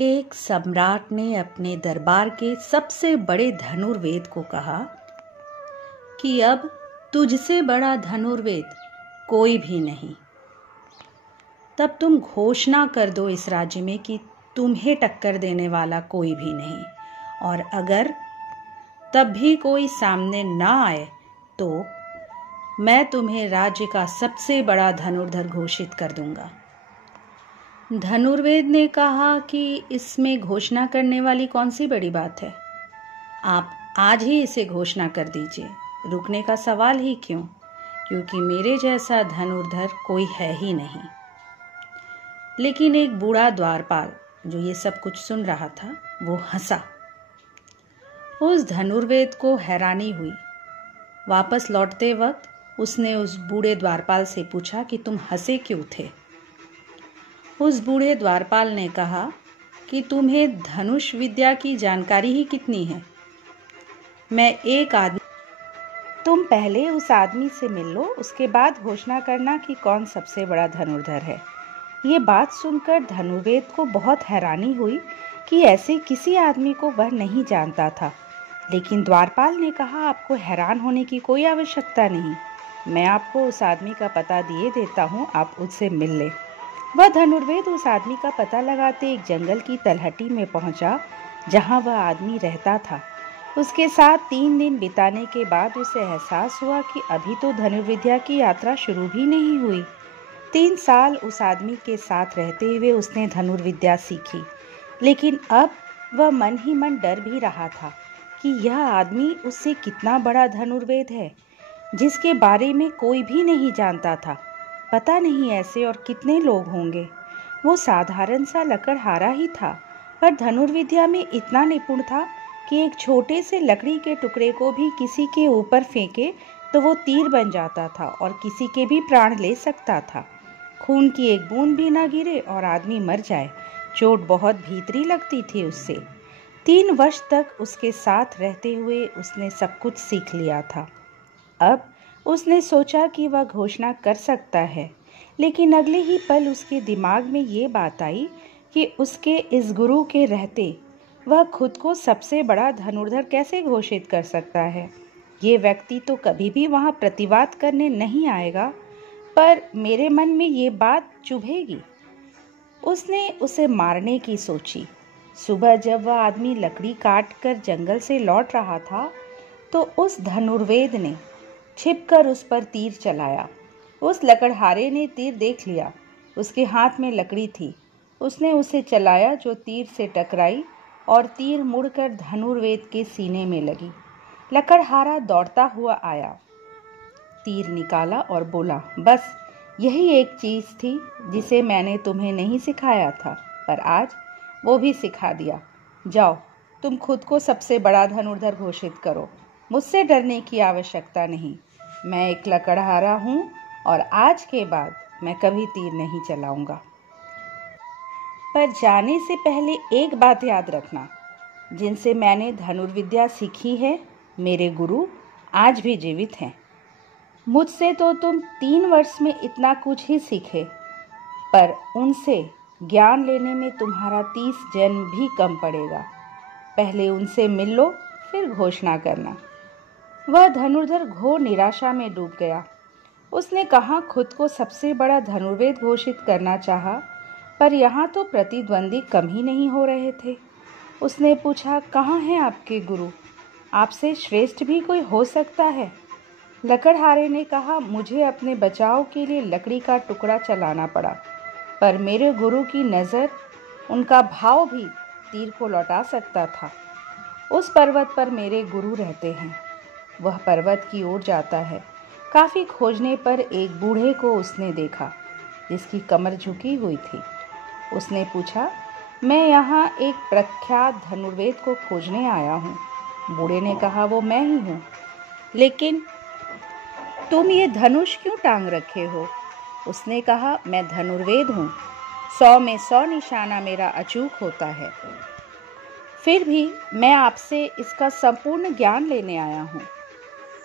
एक सम्राट ने अपने दरबार के सबसे बड़े धनुर्वेद को कहा कि अब तुझसे बड़ा धनुर्वेद कोई भी नहीं। तब तुम घोषणा कर दो इस राज्य में कि तुम्हें टक्कर देने वाला कोई भी नहीं, और अगर तब भी कोई सामने ना आए तो मैं तुम्हें राज्य का सबसे बड़ा धनुर्धर घोषित कर दूंगा। धनुर्वेद ने कहा कि इसमें घोषणा करने वाली कौन सी बड़ी बात है, आप आज ही इसे घोषणा कर दीजिए। रुकने का सवाल ही क्यों, क्योंकि मेरे जैसा धनुर्धर कोई है ही नहीं। लेकिन एक बूढ़ा द्वारपाल जो ये सब कुछ सुन रहा था वो हंसा। उस धनुर्वेद को हैरानी हुई। वापस लौटते वक्त उसने उस बूढ़े द्वारपाल से पूछा कि तुम हंसे क्यों थे। उस बूढ़े द्वारपाल ने कहा कि तुम्हें धनुष विद्या की जानकारी ही कितनी है। तुम पहले उस आदमी से मिल लो, उसके बाद घोषणा करना कि कौन सबसे बड़ा धनुर्धर है। ये बात सुनकर धनुर्वेद को बहुत हैरानी हुई कि ऐसे किसी आदमी को वह नहीं जानता था। लेकिन द्वारपाल ने कहा, आपको हैरान होने की कोई आवश्यकता नहीं, मैं आपको उस आदमी का पता दिए देता हूँ, आप उससे मिल लें। वह धनुर्वेद उस आदमी का पता लगाते एक जंगल की तलहटी में पहुंचा जहां वह आदमी रहता था। उसके साथ 3 दिन बिताने के बाद उसे एहसास हुआ कि अभी तो धनुर्विद्या की यात्रा शुरू भी नहीं हुई। 3 साल उस आदमी के साथ रहते हुए उसने धनुर्विद्या सीखी, लेकिन अब वह मन ही मन डर भी रहा था कि यह आदमी उससे कितना बड़ा धनुर्वेद है जिसके बारे में कोई भी नहीं जानता था। पता नहीं ऐसे और कितने लोग होंगे। वो साधारण सा लकड़हारा ही था, पर धनुर्विद्या में इतना निपुण था कि एक छोटे से लकड़ी के टुकड़े को भी किसी के ऊपर फेंके तो वो तीर बन जाता था और किसी के भी प्राण ले सकता था। खून की एक बूंद भी ना गिरे और आदमी मर जाए। चोट बहुत भीतरी लगती थी उससे। 3 वर्ष तक उसके साथ रहते हुए उसने सब कुछ सीख लिया था। अब उसने सोचा कि वह घोषणा कर सकता है, लेकिन अगले ही पल उसके दिमाग में ये बात आई कि उसके इस गुरु के रहते वह खुद को सबसे बड़ा धनुर्धर कैसे घोषित कर सकता है। ये व्यक्ति तो कभी भी वहाँ प्रतिवाद करने नहीं आएगा, पर मेरे मन में ये बात चुभेगी। उसने उसे मारने की सोची। सुबह जब वह आदमी लकड़ी काट कर जंगल से लौट रहा था तो उस धनुर्वेद ने छिपकर उस पर तीर चलाया। उस लकड़हारे ने तीर देख लिया। उसके हाथ में लकड़ी थी। उसने उसे चलाया जो तीर से टकराई और तीर मुड़कर धनुर्वेद के सीने में लगी। लकड़हारा दौड़ता हुआ आया, तीर निकाला और बोला, बस यही एक चीज थी जिसे मैंने तुम्हें नहीं सिखाया था, पर आज वो भी सिखा दिया। जाओ, तुम खुद को सबसे बड़ा धनुर्धर घोषित करो। मुझसे डरने की आवश्यकता नहीं। मैं एक लकड़हारा हूँ और आज के बाद मैं कभी तीर नहीं चलाऊंगा। पर जाने से पहले एक बात याद रखना, जिनसे मैंने धनुर्विद्या सीखी है, मेरे गुरु आज भी जीवित हैं। मुझसे तो तुम 3 वर्ष में इतना कुछ ही सीखे, पर उनसे ज्ञान लेने में तुम्हारा 30 जन्म भी कम पड़ेगा। पहले उनसे मिल लो, फिर घोषणा करना। वह धनुर्धर घोर निराशा में डूब गया। उसने कहाँ खुद को सबसे बड़ा धनुर्वेद घोषित करना चाहा, पर यहाँ तो प्रतिद्वंदी कम ही नहीं हो रहे थे। उसने पूछा, कहाँ हैं आपके गुरु? आपसे श्रेष्ठ भी कोई हो सकता है? लकड़हारे ने कहा, मुझे अपने बचाव के लिए लकड़ी का टुकड़ा चलाना पड़ा, पर मेरे गुरु की नज़र, उनका भाव भी तीर को लौटा सकता था। उस पर्वत पर मेरे गुरु रहते हैं। वह पर्वत की ओर जाता है। काफ़ी खोजने पर एक बूढ़े को उसने देखा जिसकी कमर झुकी हुई थी। उसने पूछा, मैं यहाँ एक प्रख्यात धनुर्वेद को खोजने आया हूँ। बूढ़े ने कहा, वो मैं ही हूँ। लेकिन तुम ये धनुष क्यों टांग रखे हो? उसने कहा, मैं धनुर्वेद हूँ। 100 में 100 निशाना मेरा अचूक होता है। फिर भी मैं आपसे इसका संपूर्ण ज्ञान लेने आया हूँ।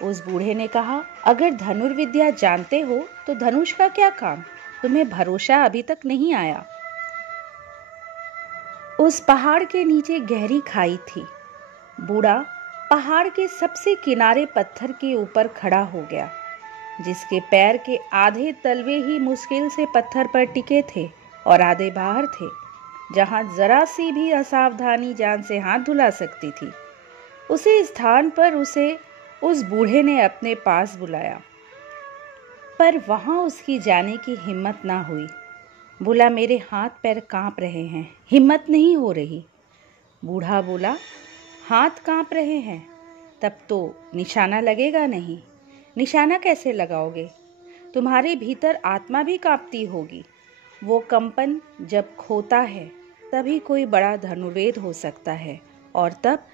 उस बूढ़े ने कहा, अगर धनुर्विद्या जानते हो तो धनुष का क्या काम? तुम्हें भरोसा अभी तक नहीं आया। उस पहाड़ के नीचे गहरी खाई थी। बूढ़ा पहाड़ के सबसे किनारे पत्थर के ऊपर खड़ा हो गया, जिसके पैर के आधे तलवे ही मुश्किल से पत्थर पर टिके थे और आधे बाहर थे, जहां जरा सी भी असावधानी जान से हाथ धुला सकती थी। उसी स्थान पर उसे उस बूढ़े ने अपने पास बुलाया, पर वहां उसकी जाने की हिम्मत ना हुई। बोला, मेरे हाथ पैर कांप रहे हैं, हिम्मत नहीं हो रही। बूढ़ा बोला, हाथ कांप रहे हैं तब तो निशाना लगेगा नहीं। निशाना कैसे लगाओगे? तुम्हारे भीतर आत्मा भी कांपती होगी। वो कंपन जब खोता है तभी कोई बड़ा धनुर्वेद हो सकता है, और तब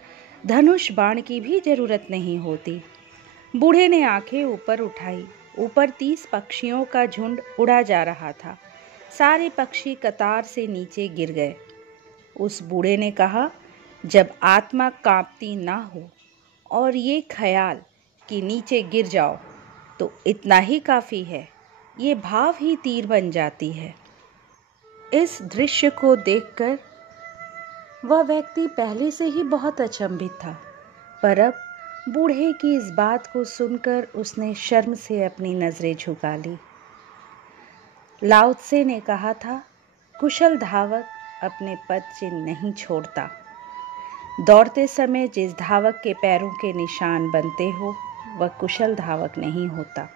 धनुष बाण की भी जरूरत नहीं होती। बूढ़े ने आंखें ऊपर उठाई। ऊपर 30 पक्षियों का झुंड उड़ा जा रहा था। सारे पक्षी कतार से नीचे गिर गए। उस बूढ़े ने कहा, जब आत्मा कांपती ना हो और ये ख्याल कि नीचे गिर जाओ तो इतना ही काफ़ी है। ये भाव ही तीर बन जाती है। इस दृश्य को देखकर वह व्यक्ति पहले से ही बहुत अचंभित था, पर अब बूढ़े की इस बात को सुनकर उसने शर्म से अपनी नज़रें झुका ली। लाओ त्से ने कहा था, कुशल धावक अपने पद चिन्ह नहीं छोड़ता। दौड़ते समय जिस धावक के पैरों के निशान बनते हो वह कुशल धावक नहीं होता।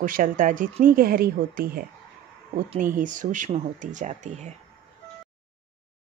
कुशलता जितनी गहरी होती है उतनी ही सूक्ष्म होती जाती है।